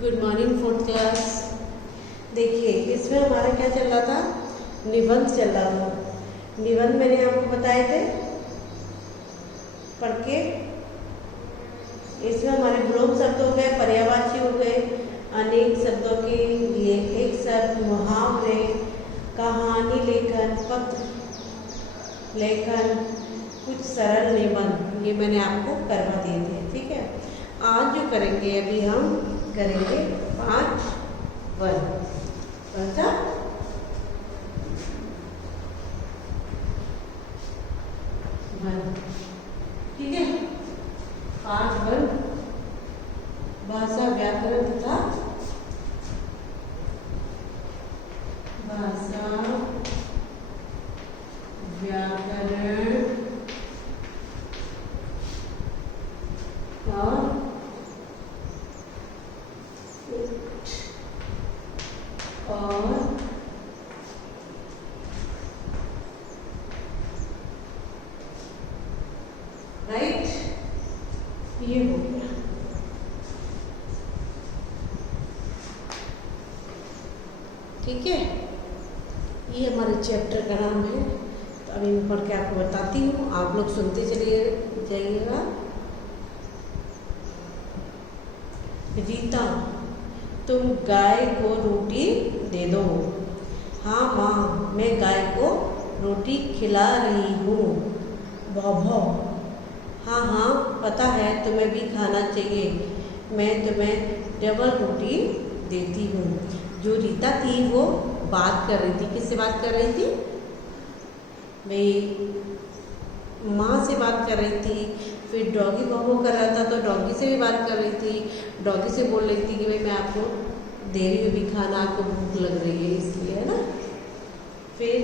Good morning fourth class. देखिए इसमें हमारा क्या चल रहा था, निबंध चल रहा था। निबंध मैंने आपको बताए थे पढ़ के। इसमें हमारे ब्लॉक शब्द हो गए, पर्यायवाची हो गए, अनेक शब्दों के लिए एक शब्द, मुहावरे, कहानी लेखन, पत्र लेखन, कुछ सरल निबंध, ये मैंने आपको करवा दिए थे। ठीक है, आज जो करेंगे अभी हम करेंगे 5 वर्ग। अच्छा, ठीक है, 5 वर्ग, भाषा, व्याकरण तथा भाषा, व्याकरण और राइट, ये हो गया। ठीक है, ये हमारे चैप्टर का नाम है। तो अभी मैं पढ़ के आपको बताती हूँ, आप लोग सुनते चलिए जाइएगा। रीता, तुम गाय को रोटी दे दो। हाँ माँ, मैं गाय को रोटी खिला रही हूँ। भौ, हाँ हाँ पता है, तुम्हें भी खाना चाहिए, मैं तुम्हें डबल रोटी देती हूँ। जो रीता थी वो बात कर रही थी, किससे बात कर रही थी भाई? माँ से बात कर रही थी। फिर डॉगी भौ कर रहा था तो डॉगी से भी बात कर रही थी। डॉगी से बोल रही थी कि भाई मैं आपको दे रही हूँ भी खाना, आपको भूख लग रही है इसलिए, है ना। फिर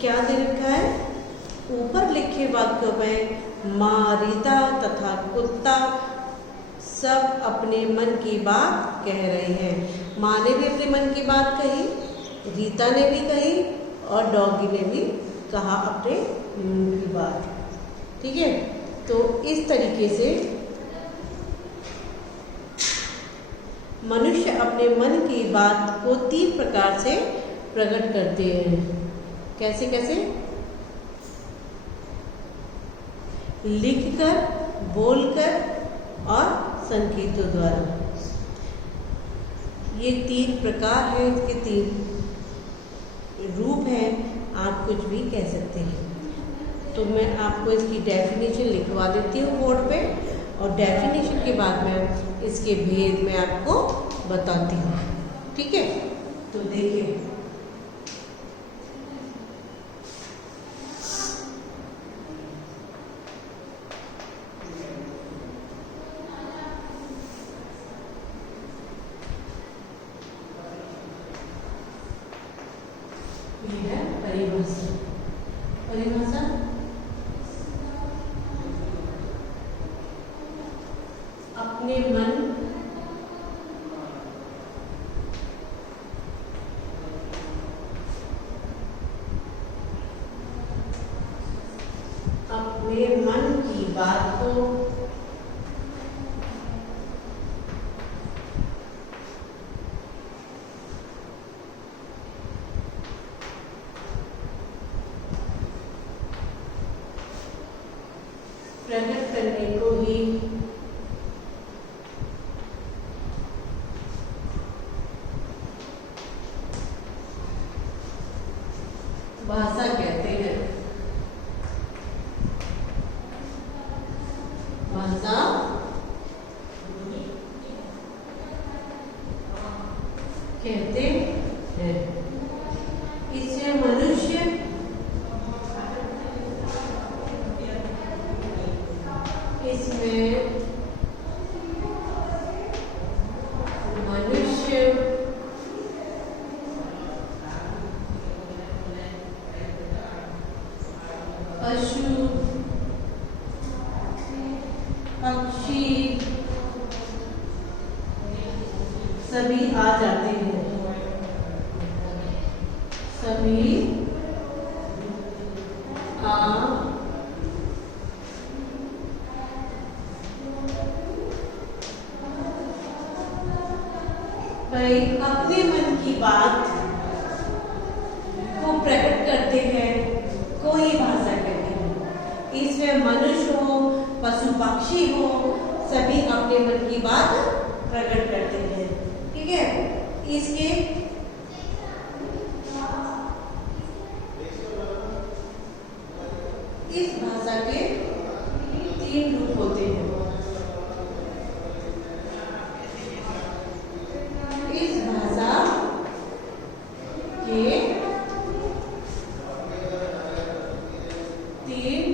क्या दे रखा है, ऊपर लिखे वाक्यों में माँ, रीता तथा कुत्ता सब अपने मन की बात कह रहे हैं। माँ ने भी अपने मन की बात कही, रीता ने भी कही और डॉगी ने भी कहा अपने मन की बात। ठीक है, तो इस तरीके से मनुष्य अपने मन की बात को 3 प्रकार से प्रकट करते हैं। कैसे कैसे? लिखकर, बोलकर और संकेतों द्वारा। ये 3 प्रकार हैं, इसके 3 रूप हैं, आप कुछ भी कह सकते हैं। तो मैं आपको इसकी डेफिनेशन लिखवा देती हूँ बोर्ड पे, और डेफिनेशन के बाद में इसके भेद में आपको बताती हूँ। ठीक है, तो देखिए ये है परिभाषा। परिभाषा अपने मन की बात को प्रकट करने को ही भाषा कहते हैं। भाषा कहते हैं। इसमें मनुष्य पशु, पक्षी सभी आ जाते हैं। सभी आ कई अपने मन की बात को प्रकट करते हैं, कोई भाषा कहते हैं। इसमें मनुष्य हो, पशु पक्षी हो, सभी अपने मन की बात प्रकट करते हैं। ठीक है, इसके इस भाषा के 3 रूप होते हैं। इस भाषा के 3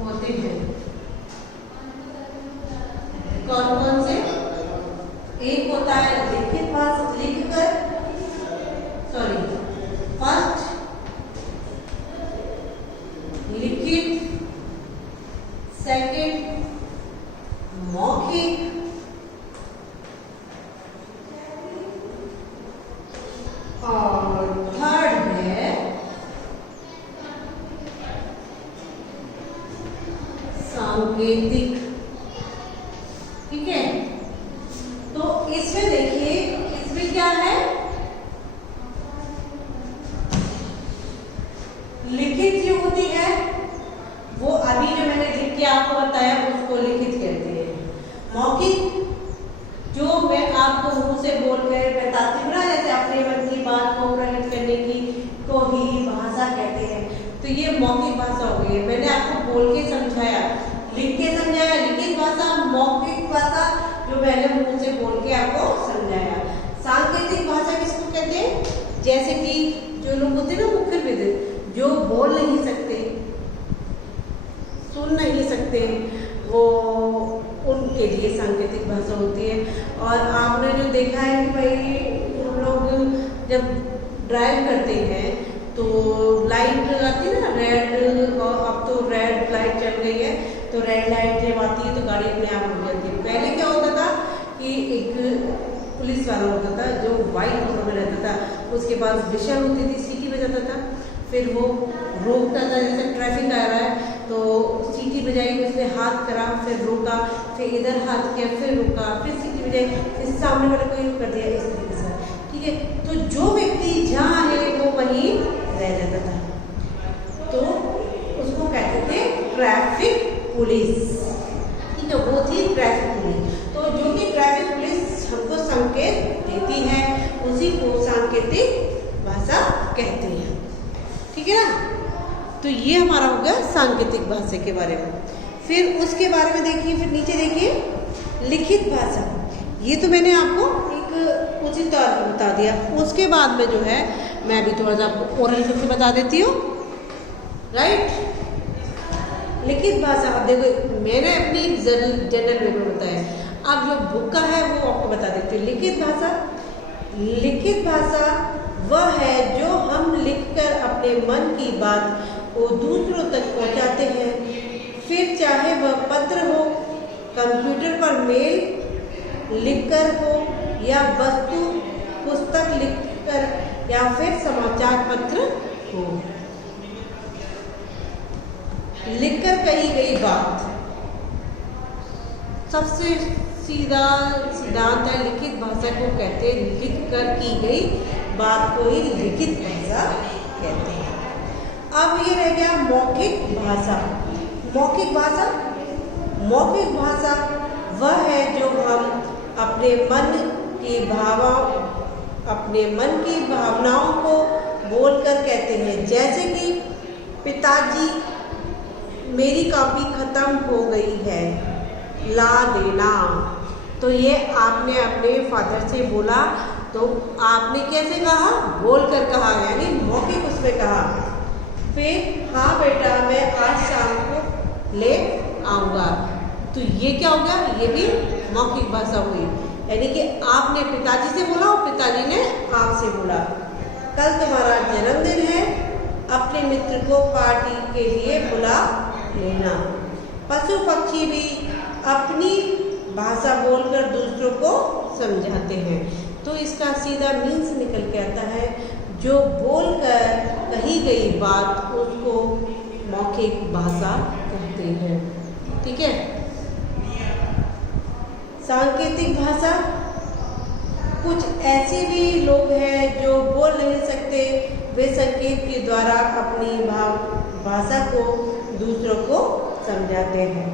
होते हैं। कौन कौन से? एक होता है लिखित भाषा, लिखकर, फर्स्ट लिखित, सेकंड मौखिक, और थर्ड है सांकेतिक। ठीक है, तो इसमें देखिए, इसमें क्या है? लिखित जो होती है वो अभी जो मैंने लिख के आपको बताया उसको लिखित कहते हैं। मौखिक जो मैं आपको मुंह से बोल कर बताती हूँ ना, जैसे अपने मन की बात को प्रकट करने की, को ही भाषा कहते हैं। तो ये मौखिक भाषा हो गई है। मैंने आपको बोल के समझाया, लिख के समझाया लिखित भाषा, मौखिक भाषा जो मैंने मुंह से बोल के आपको समझाया। सांकेतिक भाषा किसको कहते हैं? जैसे कि जो लोग होते हैं ना मुखर, जो बोल नहीं सकते, सुन नहीं सकते, वो उनके लिए सांकेतिक भाषा होती है। और आपने जो देखा है कि भाई हम लोग जब ड्राइव करते हैं तो लाइट आती है ना रेड, और अब तो रेड लाइट चल गई है, तो रेड लाइट जब आती है तो गाड़ी अपने आप रुक जाती है। पहले क्या होता था कि एक पुलिस वाला होता था जो व्हाइट कलर में रहता था, उसके पास विशल होती थी, सीटी बजाता था, फिर वो रोकता था। जैसे ट्रैफिक आ रहा है तो सीटी बजाई, उसने हाथ करा, फिर रोका, फिर इधर हाथ किया, फिर रुका, फिर सीटी बजाई, फिर सामने वाले को यूँ कर दिया, इस तरीके से। ठीक है, तो जो व्यक्ति जहाँ है वो वहीं रह जाता था, तो उसको कहते थे ट्रैफिक पुलिस। ठीक है, वो थी ट्रैफिक पुलिस। तो जो कि ट्रैफिक पुलिस हमको संकेत देती है, उसी को सांकेतिक भाषा कहते हैं। ठीक है ना, तो ये हमारा हो गया सांकेतिक भाषा के बारे में। फिर उसके बारे में देखिए, फिर नीचे देखिए लिखित भाषा। ये तो मैंने आपको एक उचित तौर पर बता दिया। उसके बाद में जो है मैं भी थोड़ा सा आपको ओरल करके बता देती हूँ। राइट, लिखित भाषा, अब देखो मैंने अपनी जनरल वे में बताया, अब जो बुक का है वो आपको बता देती हूँ। लिखित भाषा, लिखित भाषा वह है जो हम लिखकर अपने मन की बात को दूसरों तक पहुंचाते हैं, फिर चाहे वह पत्र हो, कंप्यूटर पर मेल लिखकर हो, या वस्तु पुस्तक लिखकर, या फिर समाचार पत्र हो। लिखकर कही गई बात, सबसे सीधा सिद्धांत है लिखित भाषा को कहते हैं, लिखकर की गई बात को ही लिखित भाषा कहते हैं। अब ये रह गया मौखिक भाषा। मौखिक भाषा, मौखिक भाषा वह है जो हम अपने मन की भावनाओं को बोलकर कहते हैं। जैसे कि पिताजी मेरी कॉपी खत्म हो गई है, ला देना। तो ये आपने अपने फादर से बोला, तो आपने कैसे कहा? बोलकर कहा, यानी मौखिक उसमें कहा। फिर हाँ बेटा मैं आज शाम को ले आऊँगा, तो ये क्या हो गया? ये भी मौखिक भाषा हुई, यानी कि आपने पिताजी से बोला और पिताजी ने आपसे बोला। कल तुम्हारा जन्मदिन है, अपने मित्र को पार्टी के लिए बुला लेना। पशु पक्षी भी अपनी भाषा बोलकर दूसरों को समझाते हैं। तो इसका सीधा मीन्स निकल के आता है, जो बोलकर कही गई बात उसको मौखिक भाषा कहते हैं। ठीक है, सांकेतिक भाषा, कुछ ऐसे भी लोग हैं जो बोल नहीं सकते, वे संकेत के द्वारा अपनी भाषा को दूसरों को समझाते हैं,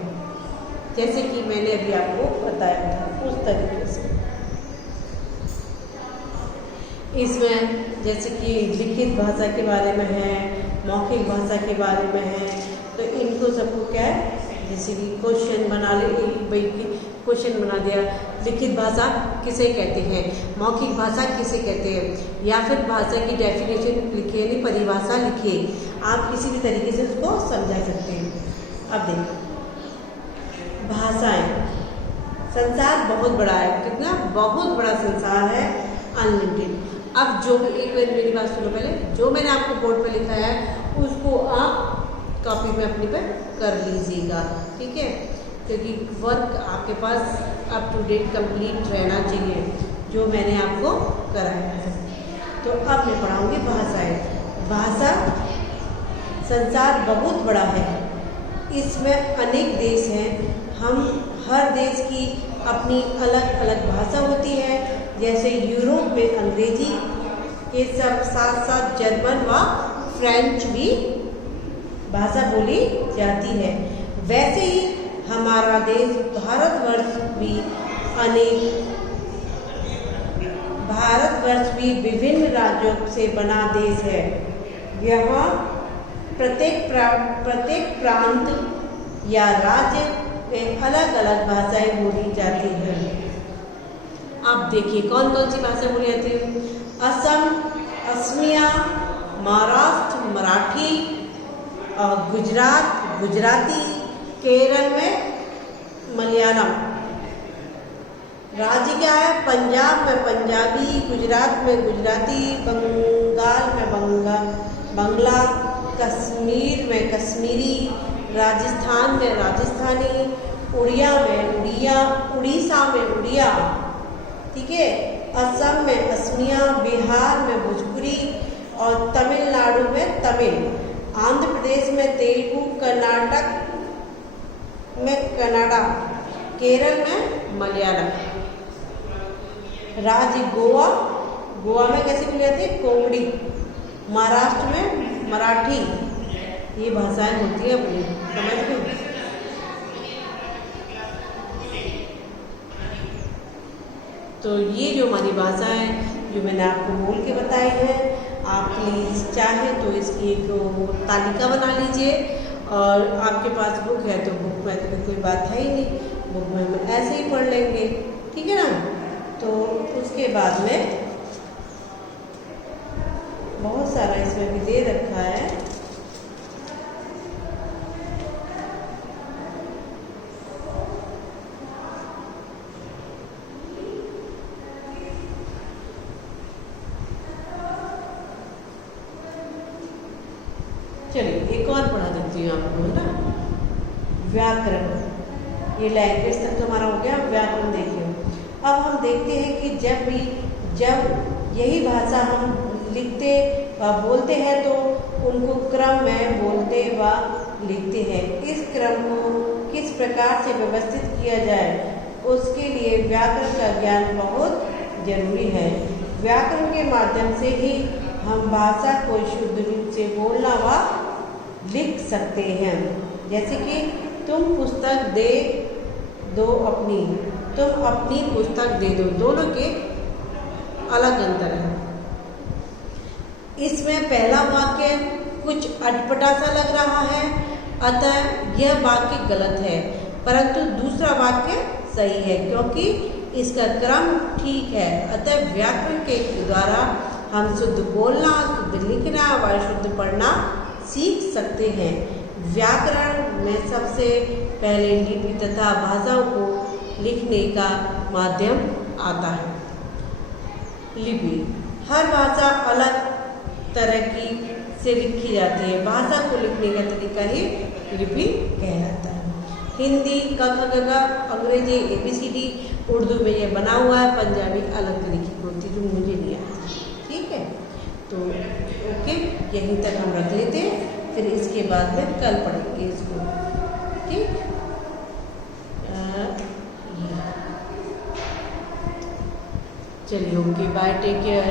जैसे कि मैंने अभी आपको बताया था उस तरीके से। इसमें जैसे कि लिखित भाषा के बारे में है, मौखिक भाषा के बारे में है, तो इनको सबको क्या है, जैसे कि क्वेश्चन बना ले, भाई क्वेश्चन बना दिया, लिखित भाषा किसे कहते हैं, मौखिक भाषा किसे कहते हैं, या फिर भाषा की डेफिनेशन लिखिए, यानी परिभाषा लिखिए, आप किसी भी तरीके से उसको समझा सकते हैं। अब देखिए भाषाएं, संसार बहुत बड़ा है, कितना बहुत बड़ा संसार है, अनलिमिटेड। अब जो एक मिनट मेरी बात सुनो पहले, जो मैंने आपको बोर्ड पे लिखा है उसको आप कॉपी में अपनी पे कर लीजिएगा, ठीक है, क्योंकि वर्क आपके पास अप टू डेट कंप्लीट रहना चाहिए जो मैंने आपको कराया है। तो अब मैं पढ़ाऊँगी भाषाएं। भाषा, संसार बहुत बड़ा है, इसमें अनेक देश हैं, हम हर देश की अपनी अलग अलग भाषा होती है, जैसे यूरोप में अंग्रेजी के साथ साथ जर्मन व फ्रेंच भी भाषा बोली जाती है। वैसे ही हमारा देश भारतवर्ष भी विभिन्न राज्यों से बना देश है। यहाँ प्रत्येक प्रांत या राज्य में अलग अलग भाषाएं बोली जाती हैं। अब देखिए कौन कौन सी भाषा बोली जाती है। असम असमिया, महाराष्ट्र मराठी, और गुजरात गुजराती, केरल में मलयालम, राज्य क्या है, पंजाब में पंजाबी, गुजरात में गुजराती, बंगाल में बंगला, कश्मीर में कश्मीरी, राजस्थान में राजस्थानी, उड़िया में उड़िया, उड़ीसा में उड़िया, ठीक है, असम में असमिया, बिहार में भोजपुरी और तमिलनाडु में तमिल, आंध्र प्रदेश में तेलुगु, कर्नाटक में कन्नड़ा, केरल में मलयालम, राज्य गोवा में कैसे बोली जाती है, कोंकणी, महाराष्ट्र में मराठी, ये भाषाएं होती है अपनी, समझ लो। तो ये जो हमारी भाषाएं जो मैंने आपको बोल के बताई है, आप प्लीज़ चाहे तो इसकी एक तालिका बना लीजिए, और आपके पास बुक है तो बुक में तो कोई बात है ही नहीं, बुक में हम ऐसे ही पढ़ लेंगे, ठीक है ना। तो उसके बाद में बहुत सारा इसमें भी दे रखा है, चलिए एक और पढ़ा देती हूँ आपको, है ना। व्याकरण, ये लैंग्वेज तक तो हमारा हो गया। व्याकरण देखिए, अब हम देखते हैं कि जब यही भाषा हम लिखते व बोलते हैं तो उनको क्रम में बोलते व लिखते हैं। इस क्रम को किस प्रकार से व्यवस्थित किया जाए, उसके लिए व्याकरण का ज्ञान बहुत जरूरी है। व्याकरण के माध्यम से ही हम भाषा को शुद्ध रूप से बोलना व लिख सकते हैं। जैसे कि तुम पुस्तक दे दो अपनी, तुम अपनी पुस्तक दे दो, दोनों के अलग अंतर है। इसमें पहला वाक्य कुछ अटपटा सा लग रहा है, अतः यह वाक्य गलत है, परंतु दूसरा वाक्य सही है क्योंकि इसका क्रम ठीक है। अतः व्याकरण के द्वारा हम शुद्ध बोलना, शुद्ध लिखना व शुद्ध पढ़ना सीख सकते हैं। व्याकरण में सबसे पहले लिपि तथा भाषाओं को लिखने का माध्यम आता है। लिपि, हर भाषा अलग तरह की से लिखी जाती है। भाषा को लिखने का तरीका ही लिपि कहलाता है। हिंदी क ख ग घ, अंग्रेजी ABCD, उर्दू में ये बना हुआ है, पंजाबी अलग तरीके की होती है जो मुझे नहीं आती, ठीक है। तो ओके, यहीं तक हम रख लेते हैं, फिर इसके बाद में कल पढ़ेंगे इसको, ठीक। चलिए ओके बाय टेक केयर।